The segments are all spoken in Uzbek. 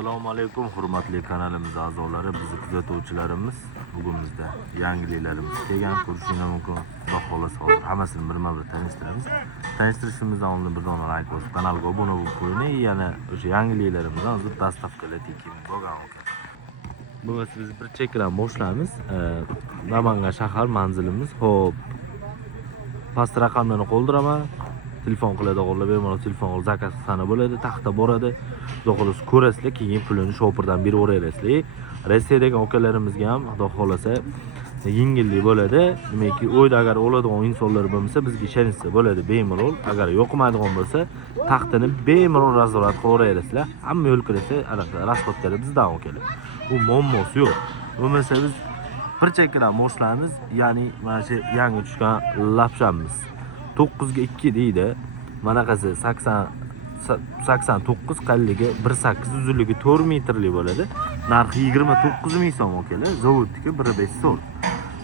Assalomu alaykum hurmatli kanalimiz a'zolari, bizni kuzatuvchilarimiz. Bugun bizda yangiliklarimiz kelgan, ko'rishingiz mumkin. Xudo xolasa hozir hammasini birma-bir tanishtiramiz. Tanishtirishimizdan oldin bir dona like bosib, kanalga obuna bo'lib qo'ying. Yana o'sha yangiliklarimizni hozir dastavkalarga kelib bo'lgan ekan. Bugun biz bir chekdan boshlaymiz. Namangan shahar manzilimiz. Xo'p. Past raqamlarni qo'ldiraman. Telefon qiladi, qo'llab bemalol telefon qilib zakaz qilsa bo'ladi, taxta boradi. Xudo xolasa ko'rasizlar, keyin pulini shopirdan berib o'raylasizlar. Rossiyadagi akalarimizga ham xudo xolasa yengillik bo'ladi. Demakki, o'yda agar oladigan insonlar bo'lmasa, bizga ishonishsa bo'ladi bemalol. Agar yoqmaydigan bo'lsa, taxtini bemalol nazorat qilib o'raylasizlar. Hamma yo'l kirsa, anaqa rasxodlari bizdan keladi. U muammosi yo'q. Bo'lmasa biz bir chekkadan boshlaymiz, ya'ni mana shu yangi tushgan lapshamiz. 9 ga 2 deydi. Manaqasi 89 qalligi 1.8 uzunligi 4 metrli bo'ladi. Narxi 29 ming so'm o'kala. Zavodniki 1.5 so'm.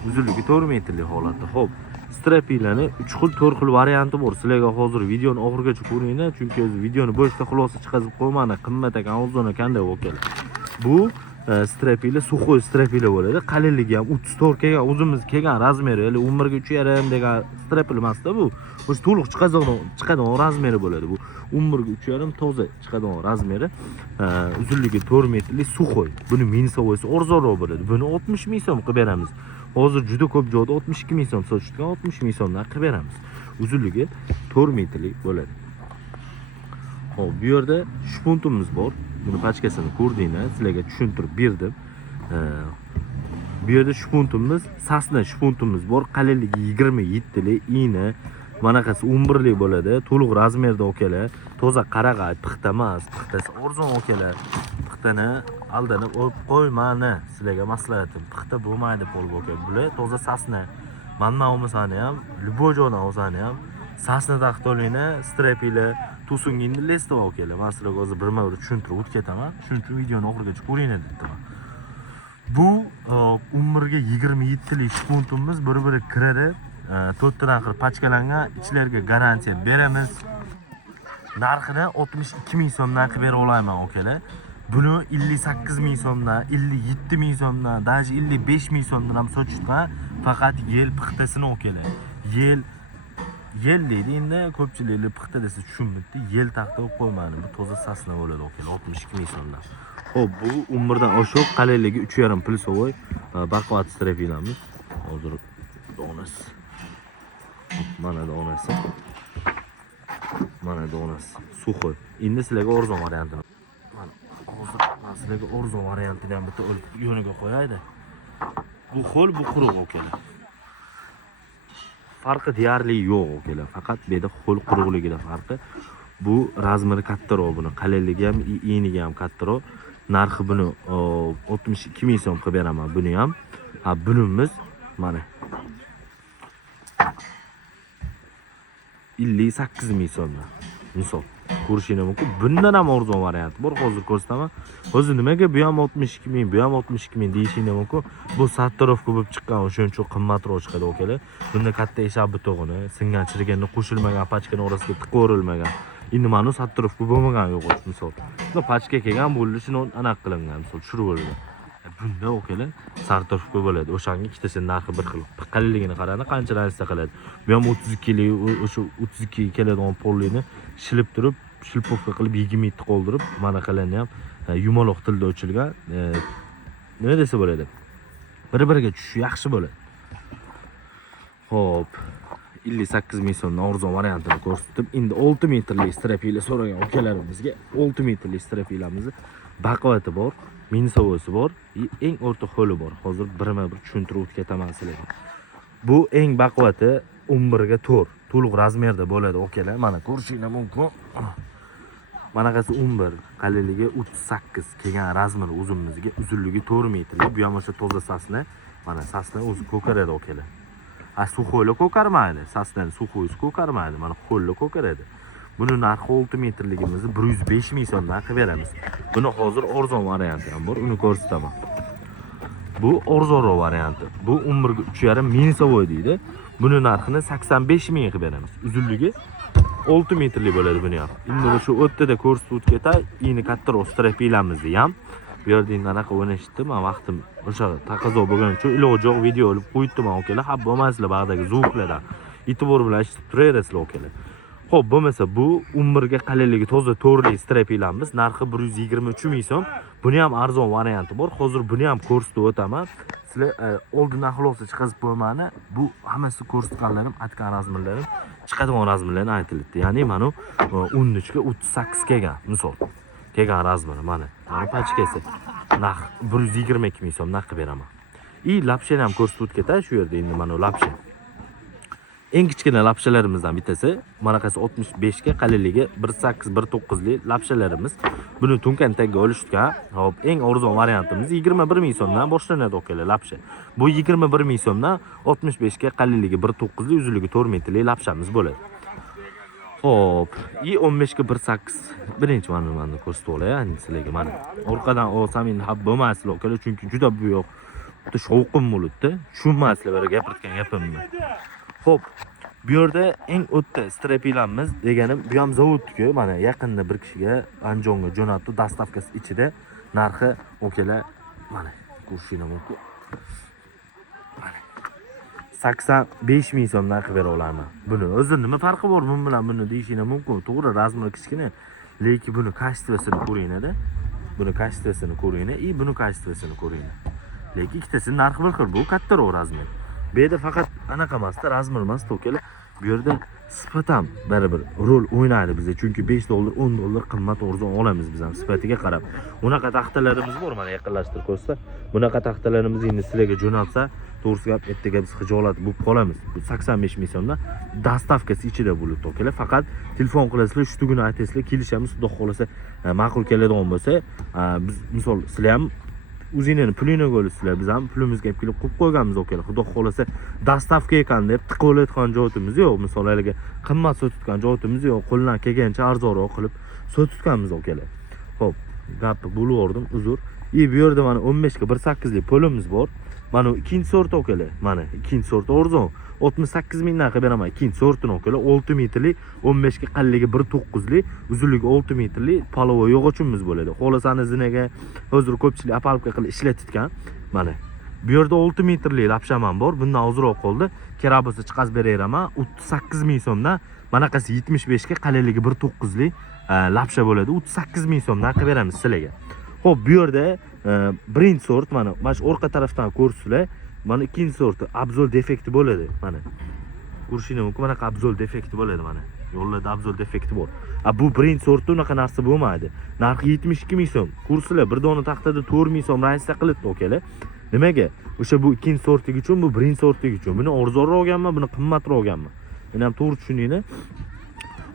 Uzunligi 4 metrli holatda. Xo'p, strapilarni 3 xil, 4 xil varianti bor. Sizlarga hozir videoni oxirigacha ko'ringlar, chunki o'z videoni boshida xulosa chiqazib qo'ymani, qimmat ekan, arzon ekan deb o'kala. Bu strapila sukhoy strapila bo'ladi. Qalinligi ham 34 kelgan, o'zimiz kelgan razmeri, ya'ni 11 ga 3.5 degan strapil emasda bu. O'sha to'liq chiqadigan razmeri bo'ladi bu. 11 ga 3.5 toza chiqadigan razmeri. Uzunligi 4 metrli sukhoy. Buni minsovoysi arzonroq bo'ladi. Buni 60 ming so'm qilib beramiz. Hozir juda ko'p joyda 62 ming so'm sotishgan, 60 ming so'mdan qilib beramiz. Uzunligi 4 metrli bo'ladi. Xo'p, bu yerda shpuntimiz bor. Buni pachkasini ko'rdinglar, sizlarga tushuntirib berdim. Bu yerda shpuntimiz, sasna shpuntimiz bor. Qalinligi 27 li, iğne, manaqasi 11 li bo'ladi. To'liq razmerda o'kala. Toza qarag'ay, pixta emas, pixtasi arzon o'kala. Pixtani aldanib qo'ymani, sizlarga maslahatim. Pixta bo'lmaydi pol o'kala. Bular toza sasna. Mandan olmasani ham, любой joydan olsani ham sasna taxtolini, strapili Tusunginni lesda o'kala. Men sizlarga hozir birma-bir tushuntirib o'tib ketaman. Shuning uchun videoni oxirigacha ko'ringlar deyapman. Bu 11 ga 27 lik shpuntimiz bir-biri kiradi. 4 tadan qilib pachkalangan, ichlarga garantiya beramiz. Narxini 62 ming so'mdan qilib bera olaman o'kala. Buni 58 ming so'mdan, 57 ming so'mdan, даже 55 ming so'mdan ham sotishgan. Faqat yel pixtasini o'kala. Yel deydi, endi ko'pchiliklar pixta desa tushunmaydi. Yel taxta olib qo'ymani. Bu toza sasna bo'ladi o'kala, 62 ming so'mdan. Xo'p, bu 11 dan oshiq, qalinligi 3.5 plyusovoy baquvvat strapilamiz. Hozir donasi. Mana donasi. Mana donasi. Sukhoy. Endi sizlarga arzon variantini. Mana hozir sizlarga arzon variantini ham bitta yo'niga qo'yaydi. Bu xo'l, bu quruq o'kala. Farqi deyarli yo'q o'kala. Faqat bu yerda xo'l quruqligida farqi. Bu razmeri kattaroq buni. Qalinligi ham, iğnigi ham kattaroq. Narxi buni 62 ming so'm qilib beraman buni ham. Ha, bunimiz mana 58 ming so'mdan. Misol ko'rishingiz mumkin. Bundan ham arzon varianti bor, hozir ko'rsataman. O'zi nimaga bu ham 62 ming, bu ham 62 ming deyishingiz mumkin. Bu sattorovka bo'lib chiqqan, o'shuning uchun qimmatroq chiqadi o'kala. Bunda katta eshak bitog'ini, singan chiriganni qo'shilmagan pachkani orasiga tiqib o'rilmagan. Endi mana sattorovka bo'lmagan yo'q, misol. Bu pachka kelgan bo'ldi, shuni anaqa qilingan, misol tushirib bo'lgan. Bunda o'kala sattorovka bo'ladi. O'shanga ikkitasining narxi bir xil. Qalinligini qarang, qancha ranjda qiladi. Bu ham 32 li, o'sha 32 keladigan pollikni shilib turib, shilpovka qilib 27 qoldirib, mana qalanni ham yumaloq tilda o'chilgan. Nima desa bo'ladi? Bir-biriga tushishi yaxshi bo'ladi. Xo'p, 58 ming so'mdan arzon variantini ko'rsatib, endi 6 metrli strapila so'ragan ukalarimizga 6 metrli strapilamizni baquvvati bor, minsovosi bor, eng o'rta xo'li bor. Hozir birma-bir tushuntirib o'tib ketaman sizlarga. Bu eng baquvvati 11 ga 4, to'liq razmerda bo'ladi o'kala. Mana ko'rishingiz mumkin. Manaqasi 11, qalinligi 38 kelgan razmer uzunligi, uzunligi 4 metrli. Bu ham o'sha toza sasna. Mana sasna o'zi ko'karadi o'kala. Sukhoyla ko'karmaydi. Sasnani sukhoyisi ko'karmaydi. Mana xo'lli ko'karadi. Buni narxi 6 metrligimizni 105 ming so'mdan qilib beramiz. Buni hozir arzon varianti ham bor, uni ko'rsataman. Bu arzonroq varianti. Bu 11 ga 3.5 minsovoy deydi. Buni narxini 85 ming qilib beramiz. Uzunligi 6 metrli bo'ladi buni ham. Endi o'sha o'rtada ko'rsatib o'tib ketay, ini kattaroq strapilamizni ham. Bu yerda endi anaqa o'ynashdi, men vaqtim o'sha taqozo bo'lgani uchun iloji yo'q video olib qo'ydim okalar. Ha, bo'lmaslar bag'dagi zvuklardan. E'tibor bilan eshitib turasizlar okalar. Xo'p, bo'lmasa bu umrga qalinligi toza to'rli strapilamiz. Narxi 123 ming so'm. Buni ham arzon varianti bor. Hozir buni ham ko'rsatib o'taman. Sizlar oldindan xulosa chiqazib qo'ymani. Bu hammasi ko'rsatganlarim, aytgan razmerlarim, chiqadigan razmerlarni aytildi. Ya'ni mana 13 ga 38 kelgan, misol. Kelgan razmer mana. Mana pachkasi. Narx 122 ming so'm narx beraman. Lapshani ham ko'rsatib ketay shu yerda endi mana lapsha. Eng kichkina lapshalarimizdan bittasi, mana qaysi 65 ga qalinligi 1.8-1.9 li lapshalarimiz. Buni tunkan tagga olishgan. Hop, eng arzon variantimiz 21 ming so'mdan boshlanadi okalar lapsha. Bu 21 ming so'mdan 65 ga qalinligi 1.9 li, uzunligi 4 metrli lapshamiz bo'ladi. Hop, 15 ga 1.8 birinchi mana ko'rsatib olay, sizlarga mana. Orqadan olsam endi hab bo'lmaslar okalar, chunki juda bu yo'q. Bitta shovqin bo'libdi. Tushunmaslar bari gapirgan gapimni. Xo'p, bu yerda eng o'tda strapilamiz deganim, bu ham zavodku, mana yaqinda bir kishiga Anjonga jo'natdi, dastavkasi ichida. Narxi okalar mana ko'rishinglar mumkin. Mana 85 ming so'm narxi bera olaman. Buni o'zi nima farqi bor men bilan buni deyishinglar mumkin. To'g'ri, razmer kichkina, lekin buni kачествосini ko'ringlar-da. Buni kачествосini ko'ringlar, buni kачествосini ko'ringlar. Lekin ikkitasining narxi bir xil, bu kattaroq razmer. Bu yerda faqat anaqa emasda, razmer emas, to'kala. Bu yerda sifat ham baribir rol o'ynaydi bizga, chunki 5 dollar, 10 dollar qimmat arzon olamiz biz ham sifatiga qarab. Unaqa taxtalarimiz bor, mana yaqinlashtirib ko'rsa. Bunaqa taxtalarimizni endi sizlarga jo'natsa, to'g'risi gap, ertaga biz xijolat bo'lib qolamiz. Bu 85 ming so'mdan dastavkasi ichida bo'lib to'kala. Faqat telefon qilasizlar, shu kuni aytasizlar, kelishamiz, xudo xolasa ma'qul keladigan bo'lsa, biz misol sizlar ham o'zingizning pulingni ko'rsizlar, biz ham pulimizga kelib qo'yib qo'yganmiz okalar. Xudo xolasa dastavka ekan deb tiqolayotgan joyimiz yo'q. Misol haliga qimmat sotayotgan joyimiz yo'q. Qo'ldan kelgancha arzonroq qilib sotayotganmiz okalar. Xo'p, gapni bo'lib uzr. Bu yerda mana 15 ga 1.8 li polimiz bor. Mana ikkinchi sort okalar. Mana ikkinchi sort arzon. 68 ming narxi beraman. Ikkinchi sortini okalar 6 metrli, 15 ga qalinligi 1.9 li, uzunligi 6 metrli palovoy yog'ochimiz bo'ladi. Xolasani zinaga hozir ko'pchilik apalka qilib ishlatitgan. Mana bu yerda 6 metrli lapshamam bor. Bundan ozroq qoldi. Kerak bo'lsa chiqaz berayraman. 38 ming so'mdan manaqasi 75 ga qalinligi 1.9 li lapsha bo'ladi. 38 ming so'mdan qilib beramiz sizlarga. Xo'p, bu yerda birinchi sort mana shu orqa tarafdan ko'rsizlar. Mana ikkinchi sorti abzol defekti bo'ladi. Mana ko'rishinglar mumkin, mana abzol defekti bo'ladi mana. Yo'llarda abzol defekti bor. Bu birinchi sortda unaqa narsa bo'lmaydi. Narxi 72 ming so'm. Kurslar bir dona taxtada 4 ming so'm raisda qilibdi okalar. Nimaga? O'sha bu ikkinchi sortigi uchun, bu birinchi sortigi uchun. Buni arzonroq olganman, buni qimmatroq olganman. Men ham to'g'ri tushuninglar.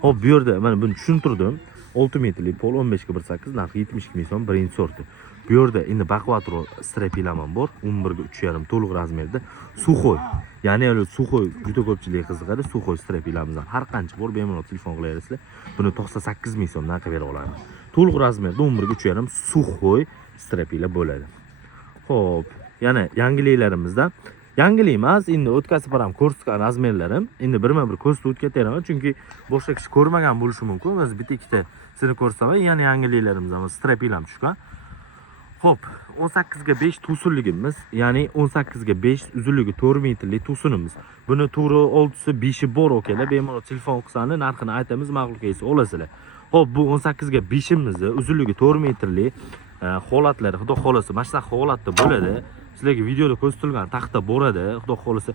Hop, bu yerda mana buni tushuntirdim. 6 metrli pol 15 ga 1.8 narxi 72 ming so'm birinchi sorti. Bu yerda endi baqvatro strapilaman bor, 11 ga 3.5 to'liq razmerda. Suxoy. Ya'ni suxoy juda ko'pchilik qiziqadi. Suxoy strapilamizdan har qancha bor, bemalol telefon qilaverasizlar. Buni 98 ming so'm narxi bera olaman. To'liq razmerda 11 ga 3.5 suxoy strapila bo'ladi. Xo'p, yana yangiliklarimizdan yangilik emas, endi o'tkazib ham ko'rsatgan razmerlarim. Endi birma-bir ko'rsatib o'tkazayman, chunki boshqa kishi ko'rmagan bo'lishi mumkin. Biz bitta ikkita sini ko'rsataman, yana yangiliklarimiz ham strapilam tushgan. Xo'p, 18 ga 5 tusunligimiz, ya'ni 18 ga 5 uzunligi 4 metrli tusunimiz. Buni to'g'ri 6si 5i bor okalar, bemalol telefon qilsangiz narxini aytamiz, ma'qul kelsa olasizlar. Xo'p, bu 18 ga 5imizni uzunligi 4 metrli holatlari, xudo xolasa, mana shu holatda bo'ladi. Sizlarga videoda ko'rsatilgan taxta boradi. Xudo xolasa,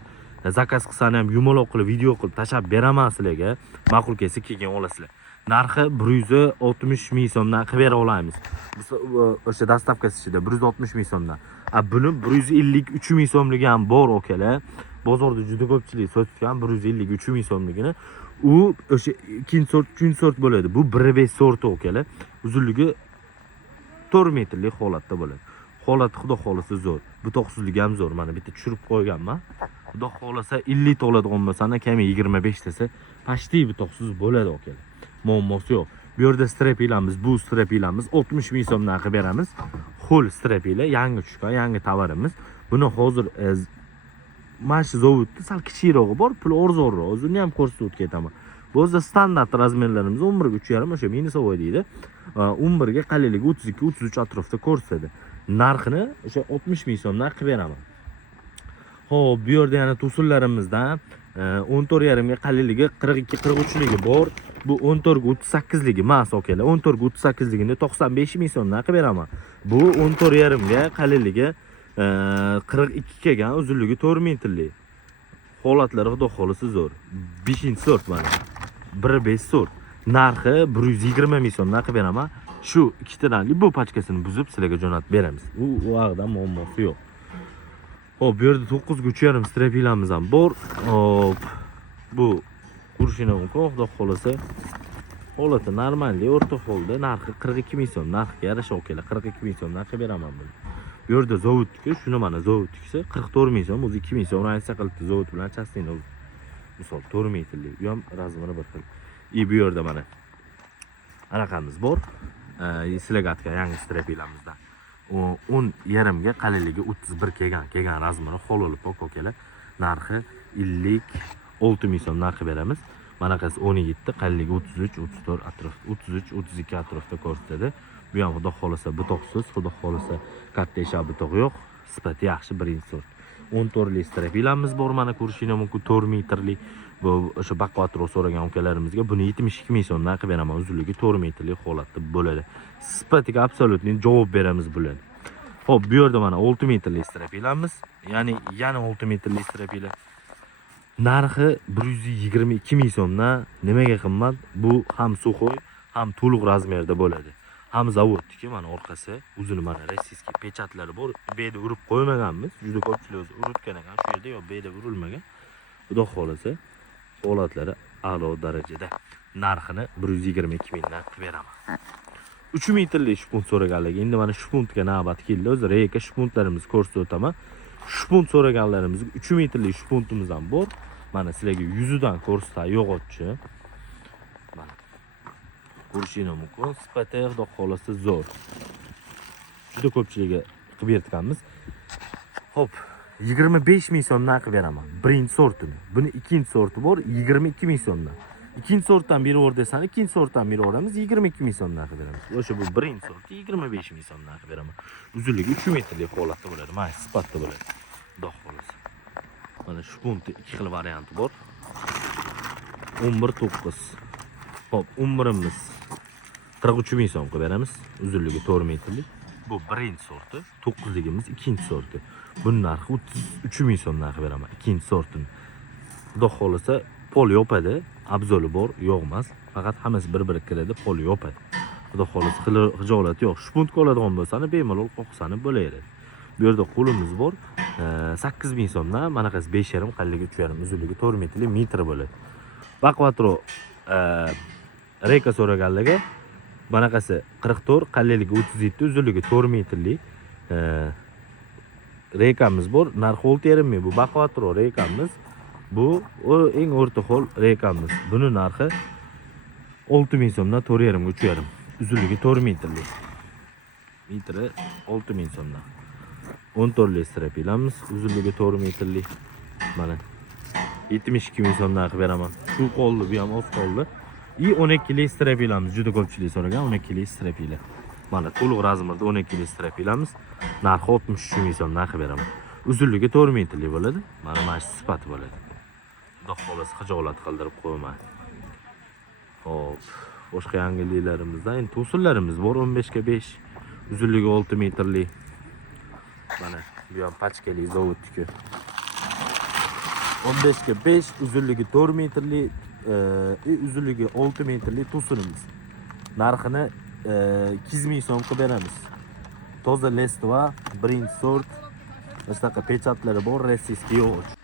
zakaz qilsangiz ham yumaloq qilib video qilib tashab beraman sizlarga. Ma'qul kelsa kelgan olasizlar. Narxi 160 ming so'mdan qilib bera olamiz. Biz o'sha dastavkasi ichida 160 ming so'mdan. Buni 153 ming so'mligi ham bor okalar. Bozorda juda ko'pchilik sotgan 153 ming so'mligini. U o'sha ikkinchi sort, uchinchi sort bo'ladi. Bu 1.5 sorti okalar. Uzunligi 4 metrli holatda bo'ladi. Holat xudo xolasa zo'r. Bu to'qsizligi ham zo'r. Mana bitta tushirib qo'yganman. Xudo xolasa 50 oladigan bo'lsa-na, kami 25 desa, pashti bu to'qsiz bo'ladi okalar. Muammosi yo'q. Bu yerda strapilamiz, bu strapilamiz 60 ming so'mdan qilib beramiz. Xo'l strapila, yangi tushgan, yangi tovarimiz. Buni hozir mana shu zavodda sal kichikroq bor, pul arzonroq. O'zini ham ko'rsatib ketaman. Bu o'zi standart razmerlarimiz 11 ga 3,5 o'sha minisovoy deydi. 11 ga qalinligi 32-33 atrofida ko'rsatadi. Narxini o'sha 60 ming so'mdan qilib beraman. Xo'p, bu yerda yana tusullarimizdan 14,5 ga qalinligi 42-43 ligi bor. Bu 14 ga 38 ligi emas, okalar. 14 ga 38 ligini 95 ming so'mdan qilib beraman. Bu 14,5 ga qalinligi 42 kelgan, uzunligi 4 metrlik. Holatlari xudo xolisi zo'r. 5-sort mana. 1,5 narxi 120 ming so'mdan qilib beraman. Shu ikkitadan bu pachkasini buzib sizlarga jo'natib beramiz. U vaqtda muammosi yo'q. Hop, bu yerda 9 ga 3,5 strapilamiz ham bor. Hop. Bu urishini mumkin, xudo xolisi. Holati normallik, o'rta holda narxi 42 ming so'm. Narxga yarasha okalar, 42 ming so'mdan qilib beraman buni. Bu yerda zavodniki, shuni mana zavodnikisi 44 ming so'm, o'zi 2 ming so'm ransiya qilibdi zavod bilan chastini. Misol 4 metrlik, bu ham razmeri bir xil. Bu yerda mana anaqamiz bor. Sizlarga aytgan yangi strapilamizdan. 10,5 ga qalinligi 31 kelgan razmeri hololib okalar. Narxi 56 ming so'mdan qilib beramiz. Manaqasi 17, qalinligi 33, 34 atrofda, 33, 32 atrofda ko'rsatadi. Bu ham xudo xolisa butoqsiz, xudo xolisa katta eshak butoq yo'q. Sifati yaxshi, birinchi sort. 14 lik strapilamiz bor, mana ko'rishingiz mumkin, 4 metrlik. Bu o'sha baqvatro so'ragan ukalarimizga buni 72 ming so'mdan qilib beraman. Uzunligi 4 metrlik holatda bo'ladi. Sifatiga absolutni javob beramiz bular. Xo'p, bu yerda mana 6 metrlik strapilamiz, ya'ni yana 6 metrlik strapila. Narxi 122 ming so'mdan. Nimaga qimmat? Bu ham suxoy, ham to'liq razmerda bo'ladi. Ham zavodniki, mana orqasi, uzuni mana rossiyskiy pechatlari bor. Bu yerda urib qo'ymaganmiz. Juda ko'pchilik o'zi urutgan ekan. Shu yerda yo'q, bu yerda urilmagan. Xudo xolisa, holatlari a'lo darajada. Narxini 122 mingdan qilib beraman. 3 metrlik shpunt so'raganlarga, endi mana shpuntga navbat keldi. O'zi reyka shpuntlarimiz ko'rsatib o'taman. Shpunt so'raganlarimizga 3 metrlik shpuntimiz ham bor. Mana sizlarga yuzidan ko'rsatay yo'g'otchi. Mana ko'rishingiz mumkin. Sifati xudo xolisi zo'r. Juda ko'pchilikga qilib berganmiz. Xo'p, 25 ming so'mdan qilib beraman. Birinchi sortini. Buni ikkinchi sorti bor, 22 ming so'mdan. Ikkinchi sortdan biri bor desam, ikkinchi sortdan biri olamiz, 22 ming so'mdan qilib beramiz. O'sha bu birinchi sorti 25 ming so'mdan qilib beraman. Uzunligi 3 metrlik holatda bo'ladi, mana sifatda bo'ladi. Xudo xolisi. Mana shu punti ikki xil varianti bor. 11-9. Hop, 11imiz 43 ming so'm qilib beramiz. Uzunligi 4 metrlik. Bu birinchi sorti, 9ligimiz ikkinchi sorti. Buning narxi 33 ming so'mdan qilib beraman, ikkinchi sortini. Xudo xolisa pol yopadi, abzoli bor, yo'q emas. Faqat hammasi bir-biriga kiradi, pol yopadi. Xudo xolisa xijolat yo'q. Shu puntga oladigan bo'lsani, bemalol qo'qsanib bo'laveradi. Bu yerda qo'limiz bor, 8 ming so'mdan, manaqasi 5,5, qalinligi 3,5, uzunligi 4 metrlik metr bo'ladi. Baqvatro reyka so'raganlarga manaqasi 44, qalinligi 37, uzunligi 4 metrlik reykamiz bor. Narxi 6,5 ming. Bu baqvatro reykamiz. Bu eng o'rta hol reykamiz. Buni narxi 6 ming so'mdan 4,5 ga 3,5. Uzunligi 4 metrlik. Metri 6 ming so'mdan. 14 lik strapilamiz, uzunligi 4 metrlik. Mana 72 ming so'mdan qilib beraman. Shu qo'lli, bu ham o'z qo'lli. 12 lik strapilamiz, juda ko'pchilik so'ragan 12 lik strapila. Mana to'liq razmerda 12 lik strapilamiz. Narxi 63 ming so'mdan qilib beraman. Uzunligi 4 metrlik bo'ladi. Mana mana shu sifati bo'ladi. Xudo xolasa xijolat qildirib qo'ymaydi. Hop, boshqa yangiliklarimiz endi to'sinlarimiz bor, 15 ga 5, uzunligi 6 metrlik. Mana bu ham pachkali zavodniki. 15 ga 5, uzunligi 4 metrlik, uzunligi 6 metrlik to'sinimiz. Narxini 200 ming so'm qilib beramiz. Toza lestva, birinchi sort, bunaqa pechatlari bor, rossiyskiy yo'q.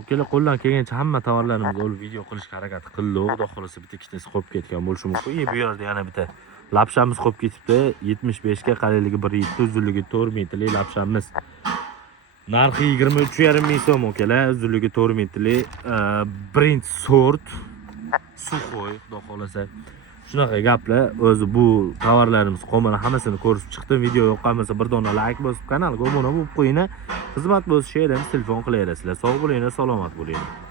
Okalar, qo'ldan kelgancha hamma tovarlarimizni olib video qilishga harakat qildik. Xudo xolasa bitta ikkitasi qolib ketgan bo'lishi mumkin. Bu yerda yana bitta lapshamiz qolib ketibdi. 75 ga, qalinligi 1,7, uzunligi 4 metrlik lapshamiz. Narxi 23,5 ming so'm okalar, uzunligi 4 metrlik, birinchi sort suxoy, xudo xolasa. Shunaqa gaplar. O'zi bu tovarlarimiz qolmani hammasini ko'rib chiqdim. Video yoqqan bo'lsa bir dona like bosib, kanalga obuna bo'lib qo'ying. Xizmat bo'lsa share, telefon qilaverasizlar. Sog' bo'linglar, salomat bo'linglar.